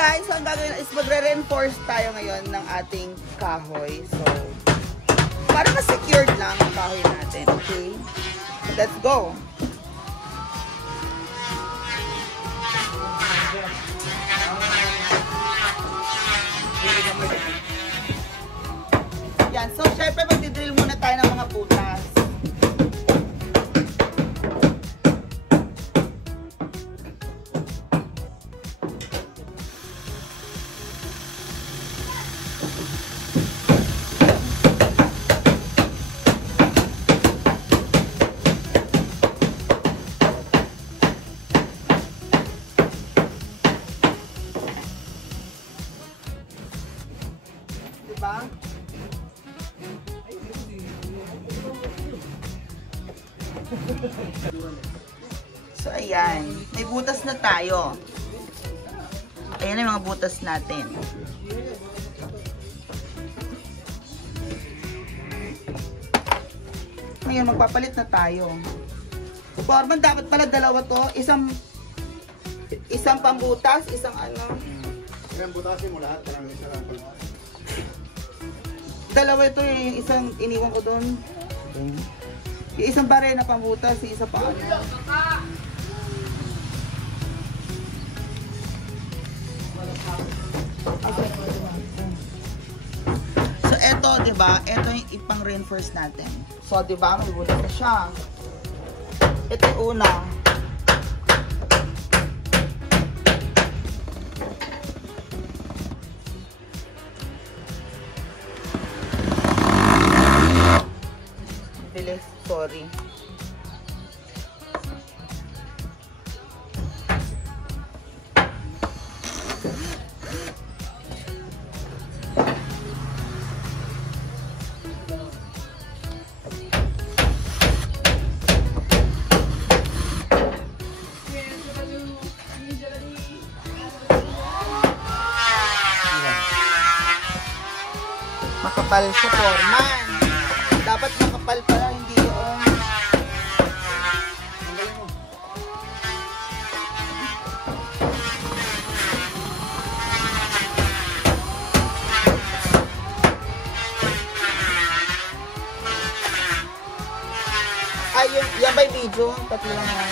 guys, so ang gagawin is magre-reinforce tayo ngayon ng ating kahoy. So, para ma-secured lang ang kahoy natin. Okay? Let's go! Yan. So, syempre magdidrill muna tayo ng mga butas. Diba? So, ayan. May butas na tayo. Ayan yung mga butas natin. Ngayon, magpapalit na tayo. Foreman, dapat pala dalawa to. Isang pambutas, isang ano. Isang butasin mo lahat. Parang isa lang pala. Dalawa ito yung isang iniwan ko doon. Yung isang bare na pambutas, yung isa pa ano. So eto, 'di ba? Eto yung ipang reinforce natin. So 'di ba, may butas na siya. Ito yung una. Bilis, sorry. Makapal siya, Foreman. Dapat makapal pala, hindi yung... Ay, yan ba yung video? Pati lang yan.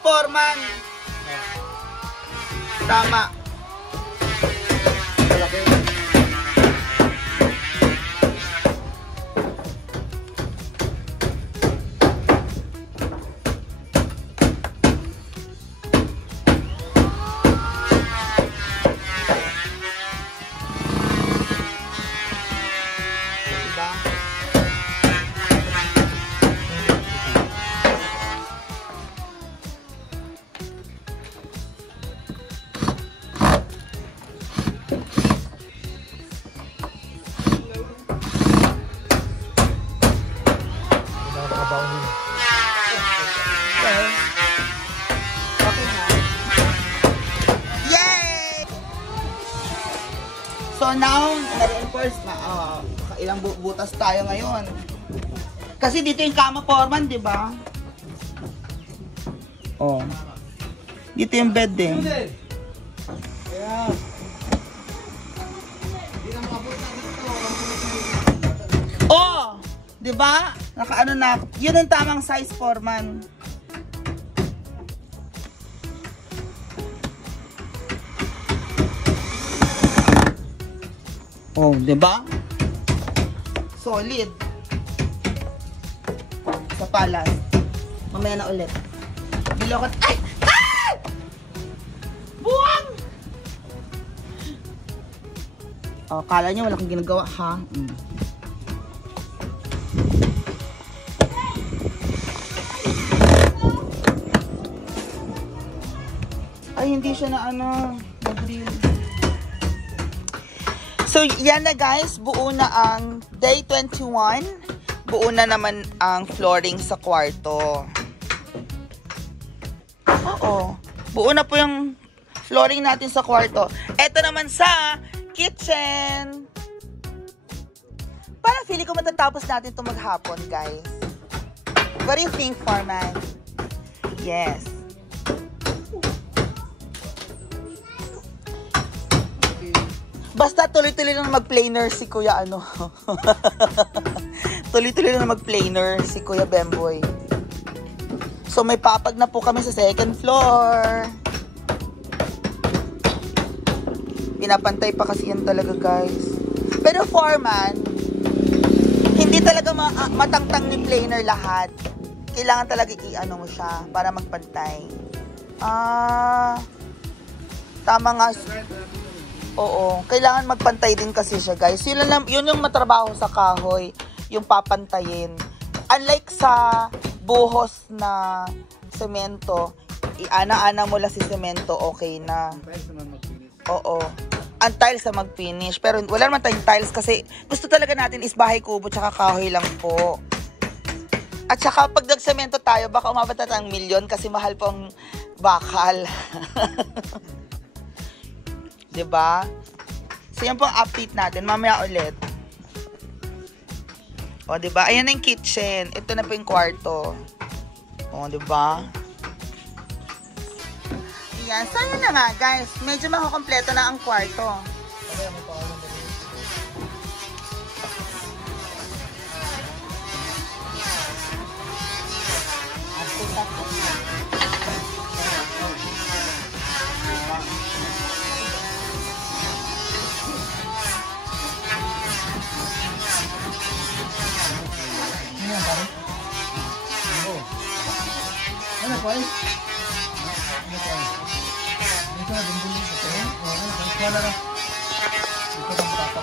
Foreman. Tama. So now, na-reinforce na, ilang butas tayo ngayon. Kasi dito yung kama, Foreman, di ba? Oh. Dito yung bed eh. Oh! Diba? Nakaano na. Yun ang tamang size, Foreman. Oh, diba? Solid. Sa palas. Mamaya na ulit. Bilokot. Ay! Ay! Buwang! Oh, kala niya wala kang ginagawa, ha? Ay, hindi siya na ano, nag-reel. So, yan na guys. Buo na ang day 21. Buo na naman ang flooring sa kwarto. Oo. Buo na po yung flooring natin sa kwarto. Ito naman sa kitchen. Parang feeling ko matatapos natin ito maghapon, guys. What do you think, Foreman? Yes. Basta tuloy-tuloy lang mag-planer si Kuya ano. Tuloy-tuloy lang mag-planer si Kuya Bemboy. So may papag na po kami sa second floor. Pinapantay pa kasi yan talaga, guys. Pero Foreman, hindi talaga matangtang ni planer lahat. Kailangan talaga i-ano mo siya para magpantay. Tama nga. Oo, kailangan magpantay din kasi siya, guys. Yun yung matrabaho sa kahoy, yung papantayin. Unlike sa buhos na semento, iana-ana mo lang si semento, okay na. Oo. Ang tiles na mag-finish. Pero wala naman tayong tiles kasi gusto talaga natin is bahay kubo tsaka kahoy lang po. At saka pag nagsemento tayo, baka umabot na tayong milyon kasi mahal po ang bakal. Diba? So, yan po ang update natin. Mamaya ulit. O, diba? Ayan na yung kitchen. Ito na po yung kwarto. O, diba? Ayan. So, yun na nga, guys. Medyo makukompleto na ang kwarto.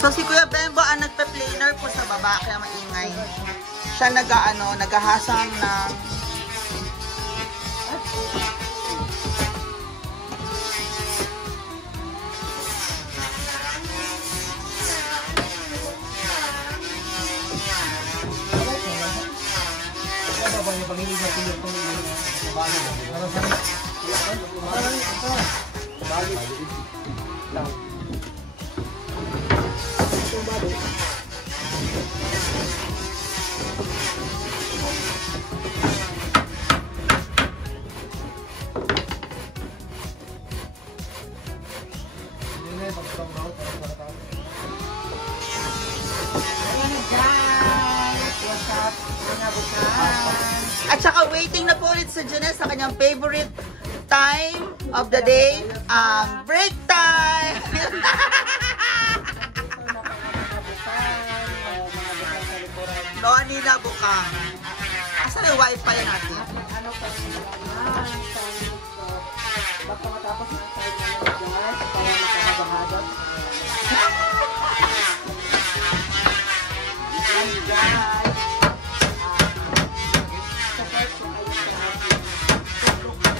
So si Kuya Bembo ang nagpe-planer po sa baba kaya maingay. Siya naghahasang ng at saka waiting na po ulit sa Janelle sa kanyang favorite time of the day, ang break time! Noni na bukang. Asan yung wifi natin? Baka matapos na tayo na guys para makakabahadot. Guys, support ko kayo sa ating Facebook at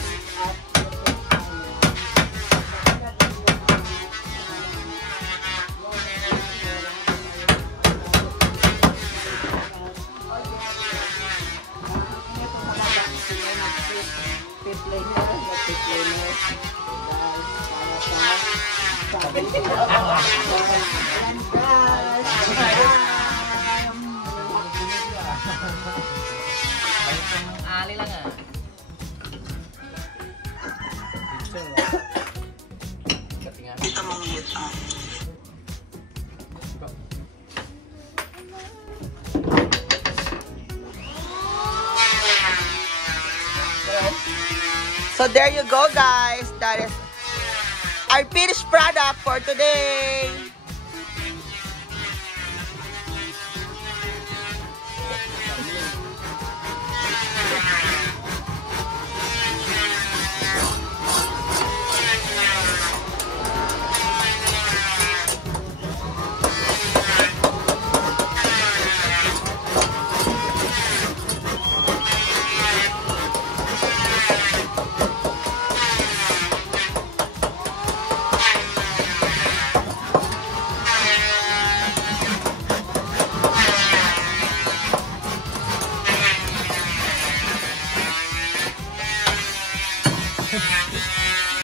Ali lang ah. So there you go, guys. That is our finished product for today.